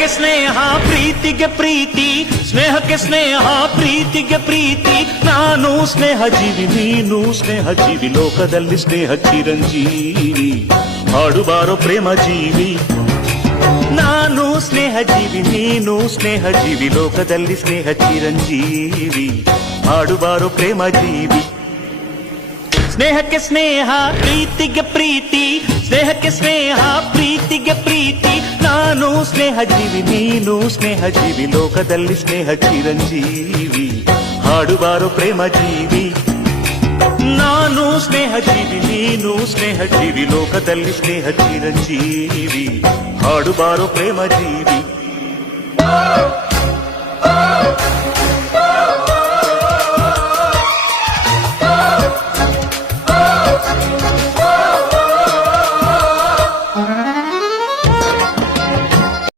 ಸ್ನೇಹಕ್ಕೆ ಸ್ನೇಹ ಪ್ರೀತಿಗೆ ಪ್ರೀತಿ, ಸ್ನೇಹಕ್ಕೆ ಸ್ನೇಹ ಪ್ರೀತಿಗೆ ಪ್ರೀತಿ. ನಾನು ಸ್ನೇಹ ಜೀವಿ, ನೀನು ಸ್ನೇಹ ಜೀವಿ, ಲೋಕದಲ್ಲಿ ಸ್ನೇಹ ಚಿರಂಜೀವಿ. ಹಾಡುಬಾರೋ ಪ್ರೇಮ ಜೀವಿ. ನಾನು ಸ್ನೇಹ ಜೀವಿ, ನೀನು ಸ್ನೇಹ ಜೀವಿ, ಲೋಕದಲ್ಲಿ ಸ್ನೇಹ ಚಿರಂಜೀವಿ. ಹಾಡುಬಾರೋ ಪ್ರೇಮ ಜೀವಿ. ಸ್ನೇಹಕ್ಕೆ ಸ್ನೇಹ ಪ್ರೀತಿಗೆ ಪ್ರೀತಿ, ಸ್ನೇಹಕ್ಕೆ ಸ್ನೇಹ ಪ್ರೀತಿಗೆ ಪ್ರೀತಿ. ನಾನು ಸ್ನೇಹ ಜೀವಿ, ನೀನು ಸ್ನೇಹ ಜೀವಿ, ಲೋಕದಲ್ಲಿ ಸ್ನೇಹ ಚಿರಂಜೀವಿ. ಹಾಡುಬಾರೋ ಪ್ರೇಮ ಜೀವಿ. ನಾನು ಸ್ನೇಹ ಜೀವಿ, ನೀನು ಸ್ನೇಹ ಜೀವಿ, ಲೋಕದಲ್ಲಿ ಸ್ನೇಹ ಚಿರಂಜೀವಿ. ಹಾಡುಬಾರೋ ಪ್ರೇಮ ಜೀವಿ.